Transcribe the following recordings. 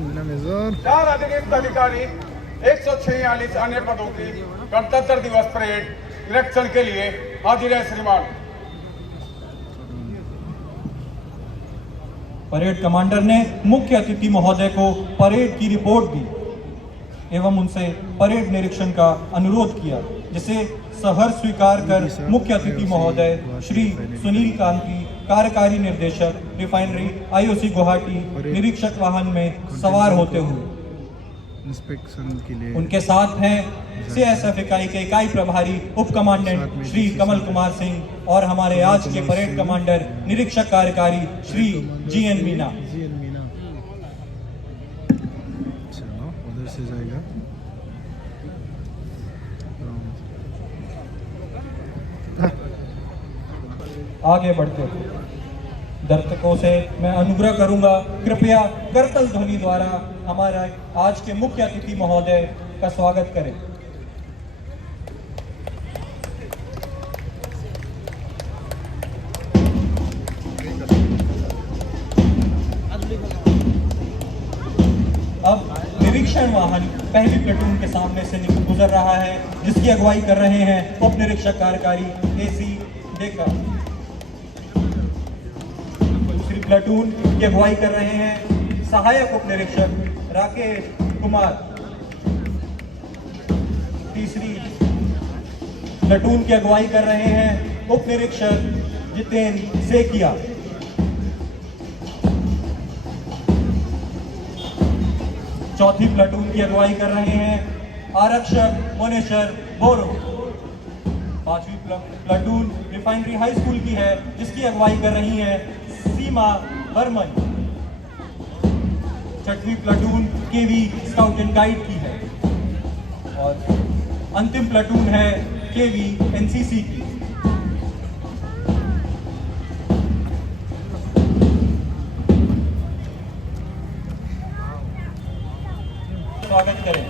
Meena major 4 अतिरिक्त अधिकारी 146 अन्य पदों की गणतंत्र दिवस परेड निरीक्षण के लिए हाजिर है श्रीमान। परेड कमांडर ने मुख्य अतिथि महोदय को परेड की रिपोर्ट दी एवं उनसे परेड निरीक्षण का अनुरोध किया, जिसे सहर्ष स्वीकार कर मुख्य अतिथि महोदय श्री सुनील कांति, कार्यकारी निर्देशक रिफाइनरी आईओसी गुवाहाटी, निरीक्षक वाहन में सवार होते हुए इंस्पेक्शन के लिए उनके साथ हैं सीएसएफ इकाई के इकाई प्रभारी उप कमांडेंट श्री कमल कुमार सिंह और हमारे आज के परेड कमांडर निरीक्षक कार्यकारी श्री जीएन मीना। चलो उधर से जाएगा। आगे बढ़ते हुए दर्शकों से मैं अनुग्रह करूंगा, कृपया करतल ध्वनि द्वारा हमारा आज के मुख्य अतिथि महोदय का स्वागत करें। अब निरीक्षण वाहन पहली प्लेटून के सामने से गुजर रहा है, जिसकी अगुवाई कर रहे हैं उप निरीक्षक कार्यकारी एसी डेका। दूसरी प्लेटून की अगुवाई कर रहे हैं सहायक उप निरीक्षक राकेश कुमार। तीसरी प्लेटून की अगुवाई कर रहे हैं उप निरीक्षक जितेंद्र सेकिया। चौथी प्लेटून की अगुवाई कर रहे हैं आरक्षक मोनेश्वर बोरो। पांचवी प्लेटून रिफाइनरी हाई स्कूल की है, जिसकी अगुवाई कर रही हैं सीमा बर्मन। छठवीं platoon KV scout and guide की है और अंतिम प्लेटून है केवी एनसीसी की। स्वागत करें।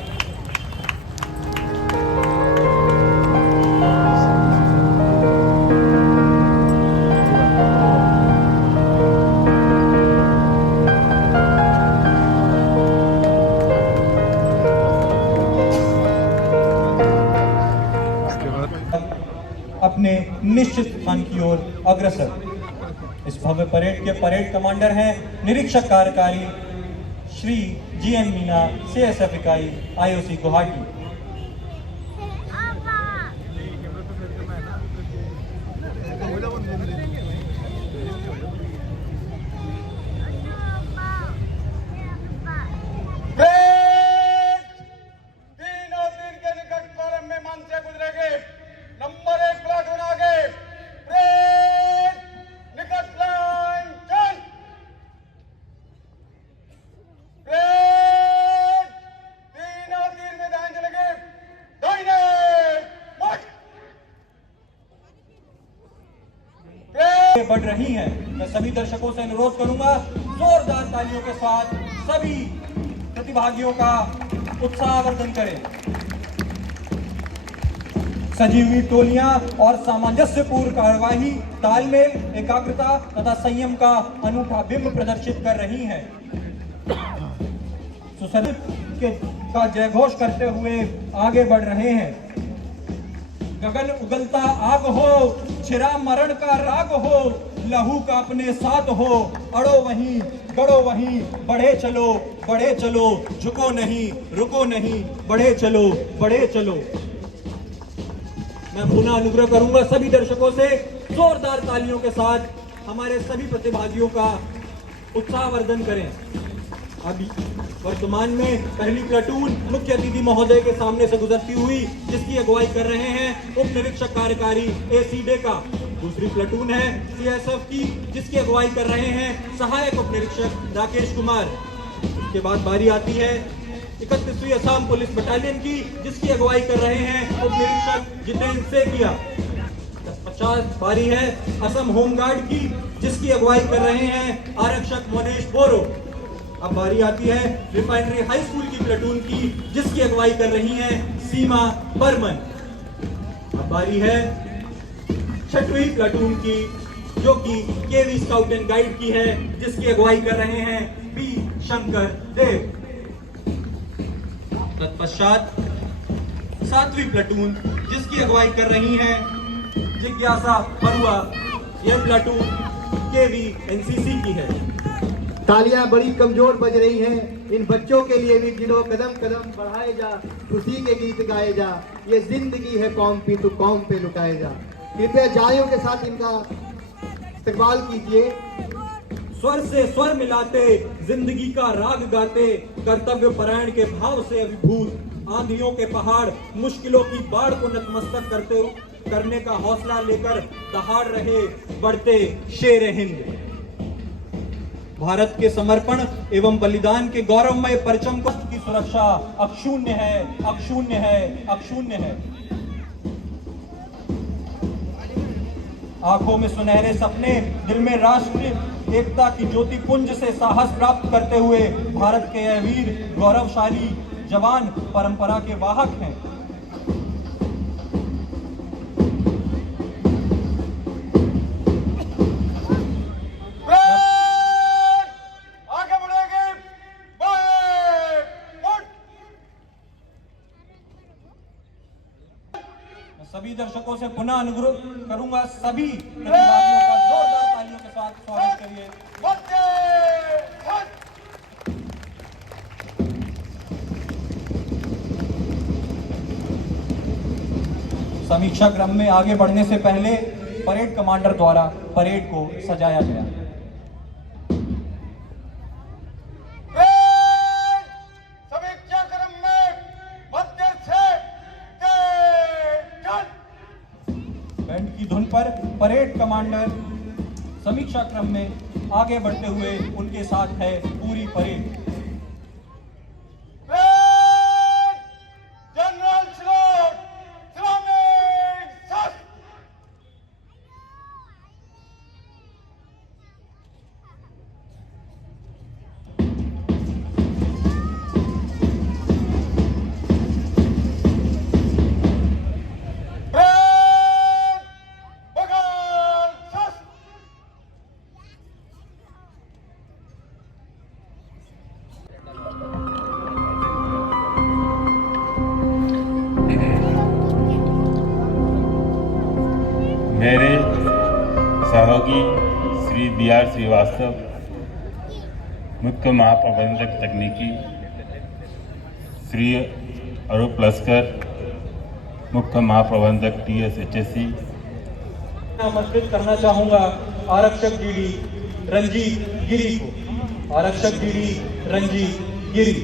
अपने निश्चित स्थान की ओर अग्रसर। इस भव्य परेड के परेड कमांडर हैं निरीक्षक कार्यकारी श्री जीएन मीना, सीएसएफ इकाई आईओसी गुवाहाटी। बढ़ रही हैं। मैं सभी दर्शकों से अनुरोध करूंगा, जोरदार तालियों के साथ सभी प्रतिभागियों का उत्साहवर्धन करें। सजी हुई टोलियां और सामंजस्यपूर्ण कार्यवाही, तालमेल, एकाग्रता तथा संयम का अनूठा बिंब प्रदर्शित कर रही हैं। का जयघोष करते हुए आगे बढ़ रहे हैं। गगन उगलता आग हो, छिरा मरण का राग हो, लहू का अपने साथ हो, अड़ो वहीं गड़ो वहीं, बढ़े चलो, झुको नहीं रुको नहीं, बढ़े चलो। मैं पुनः अनुग्रह करूंगा सभी दर्शकों से जोरदार तालियों के साथ हमारे सभी प्रतिभागियों का उत्साहवर्धन करें। अभी वर्तमान में पहली प्लेटून मुख्य अतिथि महोदय के सामने से गुजरती हुई, जिसकी अगुवाई कर रहे हैं उप निरीक्षक कार्यकारी एसी डेका। दूसरी प्लेटून है सीएसएफ की, जिसकी अगुवाई कर रहे हैं सहायक उप निरीक्षक राकेश कुमार। उसके बाद बारी आती है 31वीं असम पुलिस बटालियन की, जिसकी अगुवाई कर रहे हैं उप निरीक्षक जितेंद्र सेकिया। 50 बारी है असम होमगार्ड की, जिसकी अगुवाई कर रहे हैं आरक्षक मोनेश्वर बोरो। अब बारी आती है रिफाइनरी हाई स्कूल की प्लेटून की, जिसकी अगुवाई कर रही हैं सीमा बर्मन। अब बारी है 6वीं प्लेटून की, जो कि केवी स्काउट एंड गाइड की है, जिसकी अगुवाई कर रहे हैं बी शंकर देव। तत्पश्चात 7वीं प्लाटून जिसकी अगुवाई कर रही हैं जिज्ञासा बरुआ, यह प्लाटून केवी एनसीसी की है। तालियां बड़ी कमजोर बज रही हैं इन बच्चों के लिए भी, जिन्हों कदम कदम बढ़ाए जा, खुशी के गीत गाए जा, ये जिंदगी है कौम की तो कौम पे लुटाए जा। कृपया जालियों के साथ इनका इस्तकबाल कीजिए। स्वर से स्वर मिलाते, जिंदगी का राग गाते, कर्तव्य परायण के भाव से अभिभूत, आंधियों के पहाड़, मुश्किलों की बाढ़ को नतमस्तक करने का हौसला लेकर दहाड़ रहे बढ़ते शेर हिंद। भारत के समर्पण एवं बलिदान के गौरवमय परचम को की सुरक्षा अक्षुण्य है, अक्षुण्य है, अक्षुण्य है। आंखों में सुनहरे सपने, दिल में राष्ट्र एकता की ज्योति पुंज से साहस प्राप्त करते हुए भारत के यह वीर गौरवशाली जवान परंपरा के वाहक हैं। सभी दर्शकों से पुनः अनुरोध करूंगा, सभी प्रतिभागियों का जोरदार तालियों के साथ स्वागत करिए। समीक्षा क्रम में आगे बढ़ने से पहले परेड कमांडर द्वारा परेड को सजाया गया। बैंड की धुन पर परेड कमांडर समीक्षा क्रम में आगे बढ़ते हुए उनके साथ है पूरी परेड। मेरे सहयोगी श्री बी.आर. श्रीवास्तव, मुख्य महाप्रबंधक तकनीकी, श्री अरूप लस्कर, मुख्य महाप्रबंधक TSHSC। आमंत्रित करना चाहूंगा आरक्षक डीडी रंजीत गिरी को। आरक्षक डीडी रंजीत गिरी।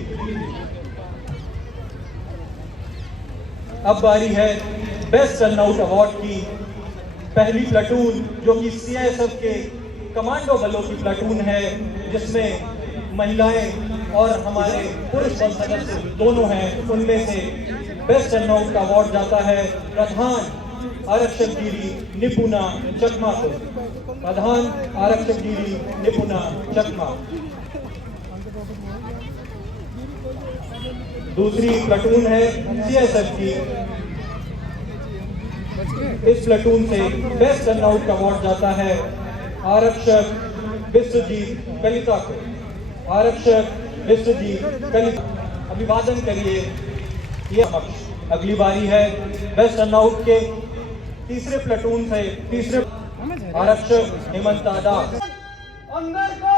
अब बारी है बेस्ट टर्नआउट अवार्ड की। पहली प्लाटून जो कि CISF के कमांडो बलों की प्लाटून है, जिसमें महिलाएं और हमारे पुरुष बल सदस्य दोनों हैं, उनमें से बेस्ट टर्नआउट का अवार्ड जाता है प्रधान आरक्षक गिरी निपुणा चकमा को। प्रधान आरक्षक गिरी निपुणा चकमा। दूसरी प्लाटून है CISF की। इस प्लाटून से बेस्ट टर्नआउट का अवार्ड जाता है आरक्षक विश्वजीत कलिता को। आरक्षक विश्वजीत कलिता, अभिवादन करिए। ये अगली बारी है बेस्ट टर्नआउट के तीसरे प्लाटून से तीसरे आरक्षक हेमंत दास। अंदर को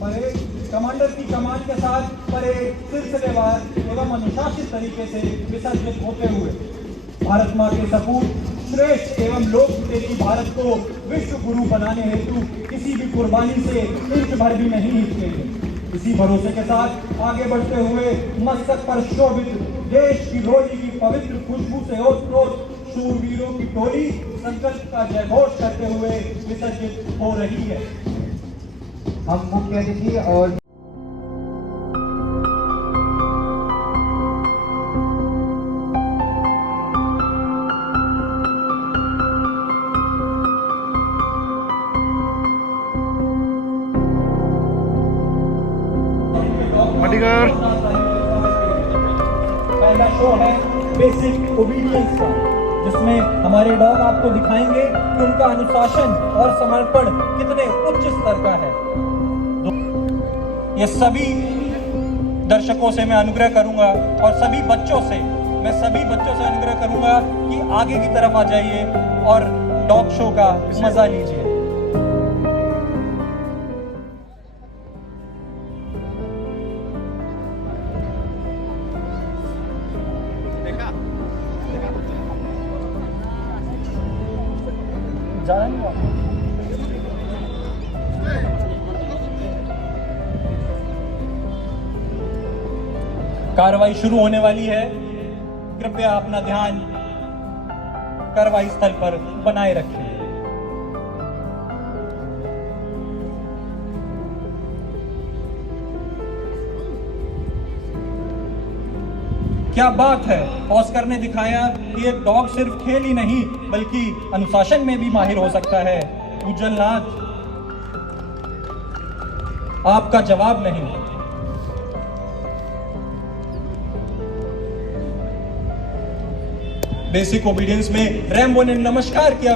परेड कमांडर की कमान के साथ परेड सिलसिलेवार एवं अनुशासित तरीके से विसर्जित होते हुए भारत माँ के सपूत श्रेष्ठ एवं लोकप्रिय भारत को विश्व गुरु बनाने हेतु किसी भी कुर्बानी से इंच भर भी नहीं हिचकेंगे। इसी भरोसे के साथ आगे बढ़ते हुए मस्तक पर शोभित देश की धोली की पवित्र खुशबू से ओत-प्रोत शूरवीरों की टोली संकल्प का जयघोष करते हुए विसर्जित हो रही है। हम मुख्य अतिथि और मटिकर पहला शो है बेसिक ओबीडियंस का, जिसमें हमारे डॉग आपको दिखाएंगे कि उनका अनुशासन और समर्पण कितने उच्च स्तर का है। ये सभी दर्शकों से मैं अनुग्रह करूंगा और सभी बच्चों से अनुग्रह करूंगा कि आगे की तरफ आ जाइए और डॉग शो का मजा लीजिए। कार्रवाई शुरू होने वाली है। कृपया अपना ध्यान कार्रवाई स्थल पर बनाए रखें। क्या बात है, ऑस्कर ने दिखाया कि एक डॉग सिर्फ खेल ही नहीं बल्कि अनुशासन में भी माहिर हो सकता है। उज्जवल नाथ, आपका जवाब नहीं। बेसिक ओबीडियंस में रैम्बो ने नमस्कार किया।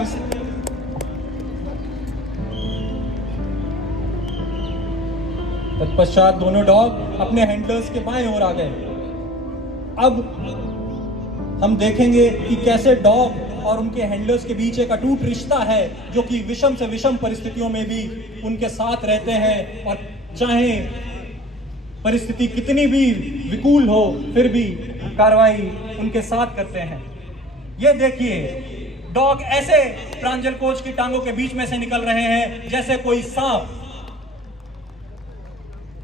तत्पश्चात दोनों डॉग अपने हैंडलर्स के बाएं ओर आ गए। अब हम देखेंगे कि कैसे डॉग और उनके हैंडलर्स के बीच एक अटूट रिश्ता है, जो कि विषम से विषम परिस्थितियों में भी उनके साथ रहते हैं, और चाहे परिस्थिति कितनी भी विकूल हो फिर भी कार्रवाई उनके साथ करते हैं। ये देखिए, डॉग ऐसे प्रांजल कोच की टांगों के बीच में से निकल रहे हैं जैसे कोई सांप।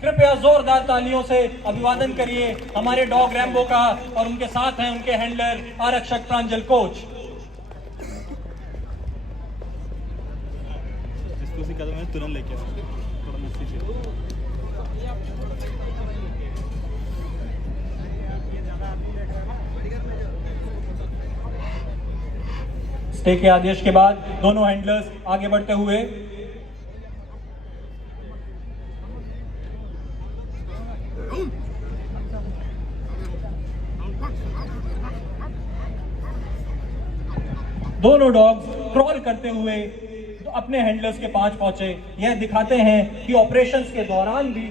कृपया जोरदार तालियों से अभिवादन करिए हमारे डॉग रैम्बो का, और उनके साथ हैं उनके हैंडलर आरक्षक प्रांजल कोच। तुरंत लेके स्टे के आदेश के बाद दोनों हैंडलर्स आगे बढ़ते हुए दोनों डॉग्स क्रॉल करते हुए अपने हैंडलर्स के पास पहुंचे। यह दिखाते हैं कि ऑपरेशंस के दौरान भी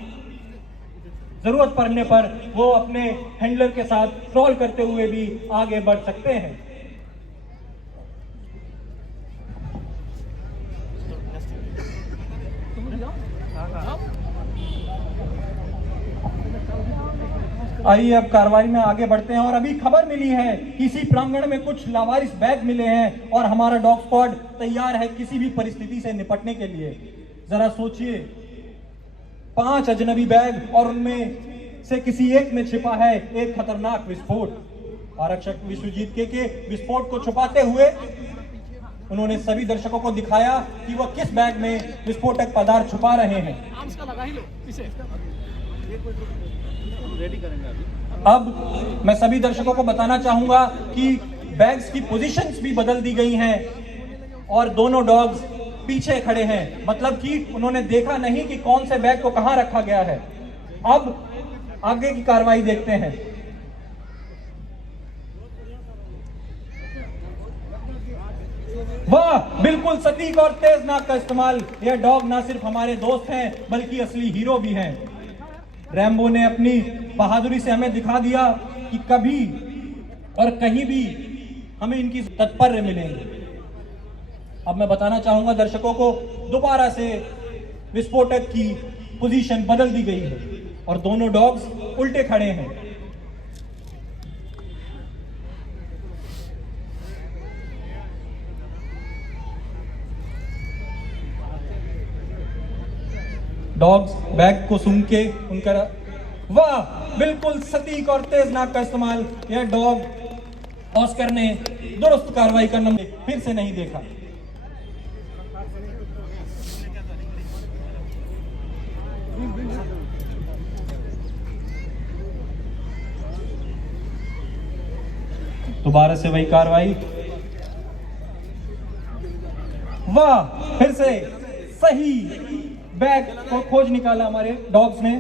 जरूरत पड़ने पर वो अपने हैंडलर के साथ क्रॉल करते हुए भी आगे बढ़ सकते हैं। आइए अब कार्रवाई में आगे बढ़ते हैं। और अभी खबर मिली है कि इसी प्रांगण में कुछ लावारिस बैग मिले हैं और हमारा डॉग स्क्वाड तैयार है किसी भी परिस्थिति से निपटने के लिए। जरा सोचिए, 5 अजनबी बैग और उनमें से किसी एक में छिपा है एक खतरनाक विस्फोट। आरक्षक विश्वजीत के विस्फोट को छुपाते हुए उन्होंने सभी दर्शकों को दिखाया कि वह किस बैग में विस्फोटक पदार्थ छुपा रहे हैं। अब मैं सभी दर्शकों को बताना चाहूंगा कि बैग्स की पोजीशंस भी बदल दी गई हैं और दोनों डॉग्स पीछे खड़े हैं, मतलब कि उन्होंने देखा नहीं कि कौन से बैग को कहां रखा गया है। अब आगे की कार्रवाई देखते हैं। वाह, बिल्कुल सटीक और तेज नाक का इस्तेमाल। यह डॉग ना सिर्फ हमारे दोस्त हैं बल्कि असली हीरो भी हैं। रैम्बो ने अपनी बहादुरी से हमें दिखा दिया कि कभी और कहीं भी हमें इनकी तत्पर्य मिलेंगे। अब मैं बताना चाहूंगा दर्शकों को, दोबारा से विस्फोटक की पोजीशन बदल दी गई है और दोनों डॉग्स उल्टे खड़े हैं। डॉग्स बैग को सूंघ के उनका, वाह, बिल्कुल सटीक और तेज नाक का इस्तेमाल। यह डॉग ऑस्कर ने दुरुस्त कार्रवाई करना फिर से नहीं देखा। दोबारा से वही कार्रवाई। वाह, फिर से सही बैग को खोज निकाला हमारे डॉग्स ने।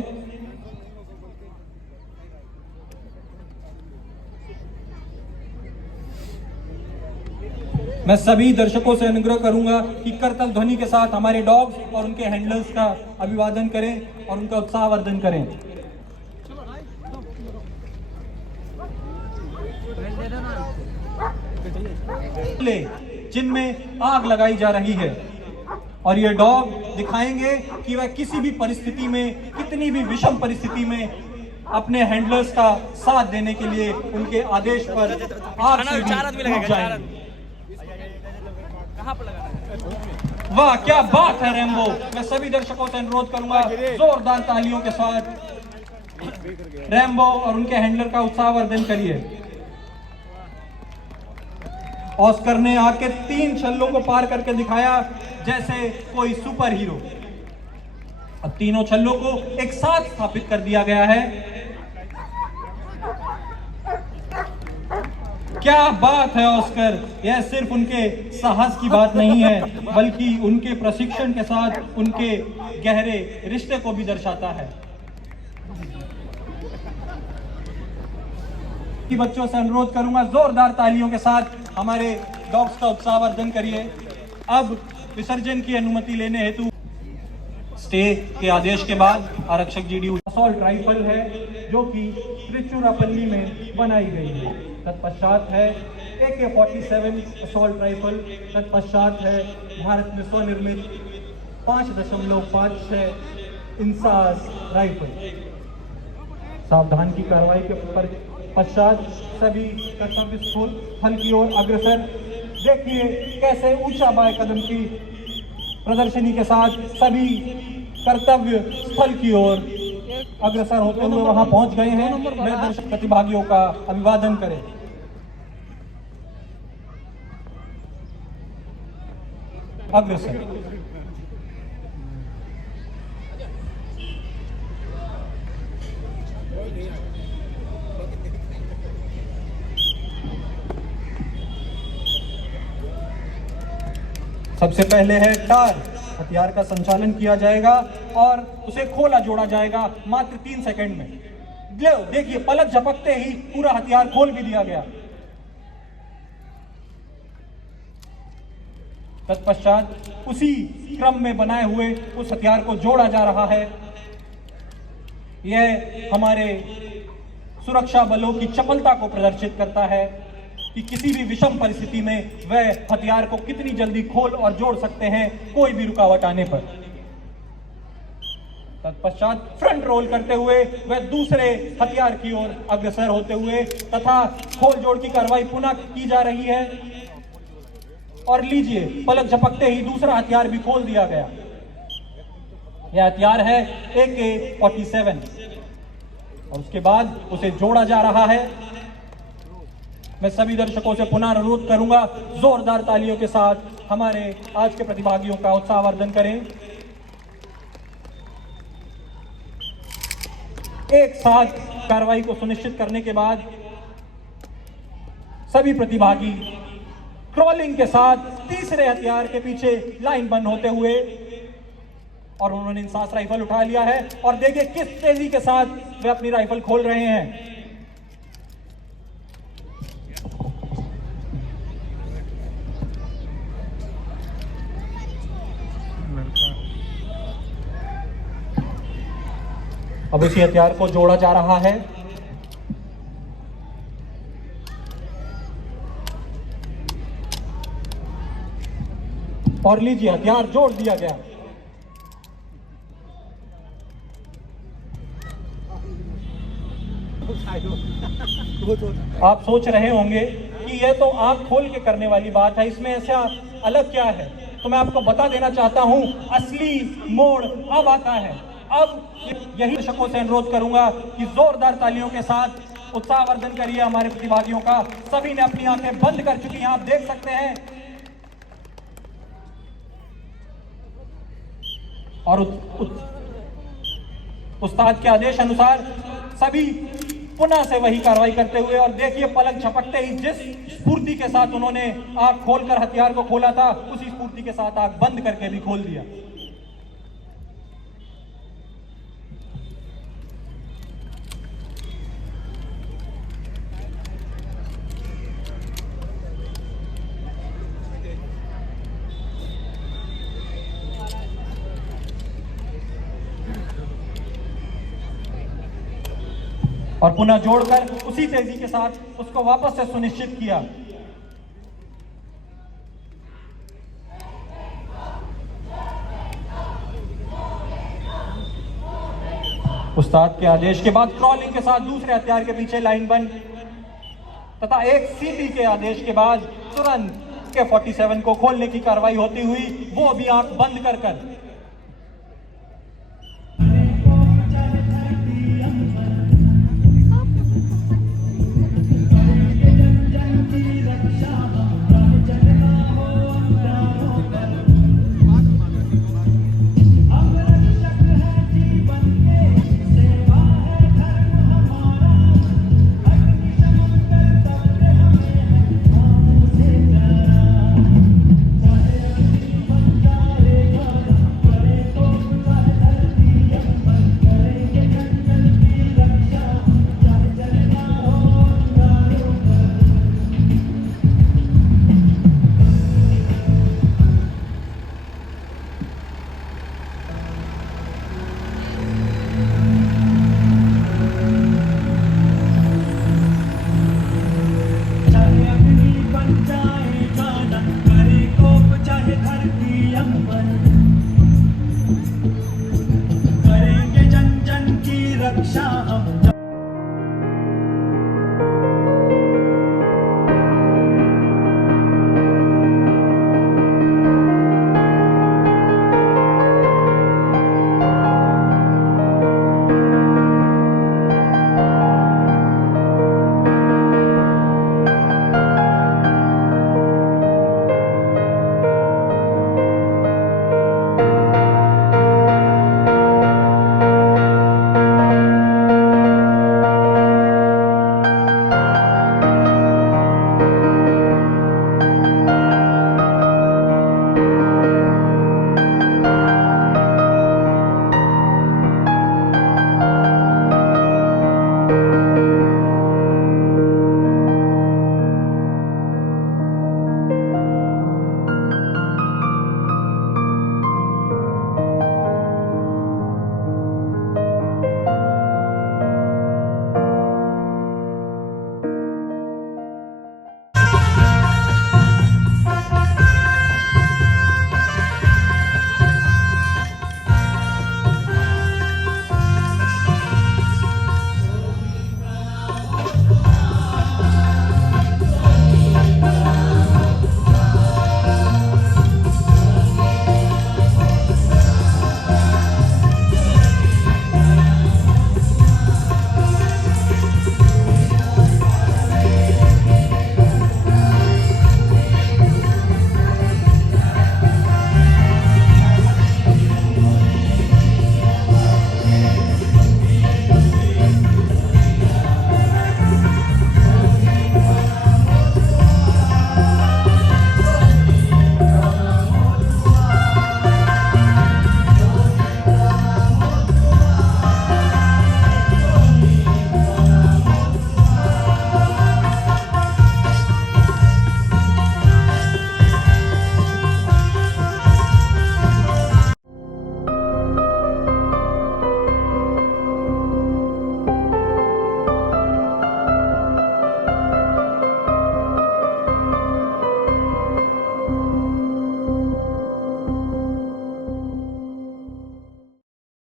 मैं सभी दर्शकों से अनुग्रह करूंगा कि करतल ध्वनि के साथ हमारे डॉग्स और उनके हैंडलर्स का अभिवादन करें और उनका उत्साहवर्धन करें। जिनमें आग लगाई जा रही है और ये डॉग दिखाएंगे कि वह किसी भी परिस्थिति में, कितनी भी विषम परिस्थिति में अपने हैंडलर्स का साथ देने के लिए उनके आदेश पर आग से भी उठ जाएंगे। वाह क्या बात है रैम्बो। मैं सभी दर्शकों से अनुरोध करूंगा जोरदार तालियों के साथ रैम्बो और उनके हैंडलर का उत्साहवर्धन करिए। ऑस्कर ने आके 3 छल्लों को पार करके दिखाया जैसे कोई सुपर हीरो। अब तीनों छल्लों को एक साथ स्थापित कर दिया गया है। क्या बात है ऑस्कर। यह सिर्फ उनके साहस की बात नहीं है बल्कि उनके प्रशिक्षण के साथ उनके गहरे रिश्ते को भी दर्शाता है। बच्चों से अनुरोध करूंगा जोरदार तालियों के साथ हमारे डॉग्स का उत्साहवर्धन करिए। अब विसर्जन की अनुमति लेने हेतु स्टे के आदेश के बाद आरक्षक जीडी असॉल्ट राइफल है जो कि त्रिचुरापल्ली में बनाई गई है। तत्पश्चात है AK-47 असॉल्ट राइफल। तत्पश्चात है भारत में स्वनिर्मित 5.56 इंसास राइफल। सावधान की कार्रवाई के पश्चात सभी कर्तव्य स्थल की ओर अग्रसर। देखिए कैसे ऊंचा बाएं कदम की प्रदर्शनी के साथ सभी कर्तव्य स्थल की ओर अग्रसर होते हुए वहां पहुंच गए हैं। मैं दर्शक प्रतिभागियों का अभिवादन करें। अग्रसर सबसे पहले है टार। हथियार का संचालन किया जाएगा और उसे खोला जोड़ा जाएगा मात्र 3 सेकंड में। देखिए पलक झपकते ही पूरा हथियार खोल भी दिया गया। तत्पश्चात उसी क्रम में बनाए हुए उस हथियार को जोड़ा जा रहा है। यह हमारे सुरक्षा बलों की चपलता को प्रदर्शित करता है कि किसी भी विषम परिस्थिति में वह हथियार को कितनी जल्दी खोल और जोड़ सकते हैं कोई भी रुकावट आने पर। तत्पश्चात फ्रंट रोल करते हुए वह दूसरे हथियार की ओर अग्रसर होते हुए तथा खोल जोड़ की कार्रवाई पुनः की जा रही है। और लीजिए पलक झपकते ही दूसरा हथियार भी खोल दिया गया। यह हथियार है AK-47 और उसके बाद उसे जोड़ा जा रहा है। मैं सभी दर्शकों से पुनः अनुरोध करूंगा जोरदार तालियों के साथ हमारे आज के प्रतिभागियों का उत्साहवर्धन करें। एक साथ कार्रवाई को सुनिश्चित करने के बाद सभी प्रतिभागी क्रॉलिंग के साथ तीसरे हथियार के पीछे लाइन बंद होते हुए और उन्होंने इंसास राइफल उठा लिया है और देखिए किस तेजी के साथ वे अपनी राइफल खोल रहे हैं। अब उसी हथियार को जोड़ा जा रहा है। और लीजिए हथियार जोड़ दिया गया। आप सोच रहे होंगे कि यह तो आंख खोल के करने वाली बात है, इसमें ऐसा अलग क्या है। तो मैं आपको बता देना चाहता हूं असली मोड़ अब आता है। अब यही दर्शकों से अनुरोध करूंगा कि जोरदार तालियों के साथ उत्साहवर्धन करिए हमारे प्रतिभागियों का। सभी ने अपनी आंखें बंद कर चुकी हैं, आप देख सकते हैं। और उस्ताद के आदेश अनुसार सभी पुनः से वही कार्रवाई करते हुए और देखिए पलक झपकते ही जिस स्फूर्ति के साथ उन्होंने आग खोलकर हथियार को खोला था उसी स्फूर्ति के साथ आग बंद करके भी खोल दिया। और पुनः जोड़कर उसी तेजी के साथ उसको वापस से सुनिश्चित किया। उस्ताद के आदेश के बाद क्रॉलिंग के साथ दूसरे हथियार के पीछे लाइन बंद तथा एक सीटी के आदेश के बाद तुरंत के 47 को खोलने की कार्रवाई होती हुई वो भी आंख बंद कर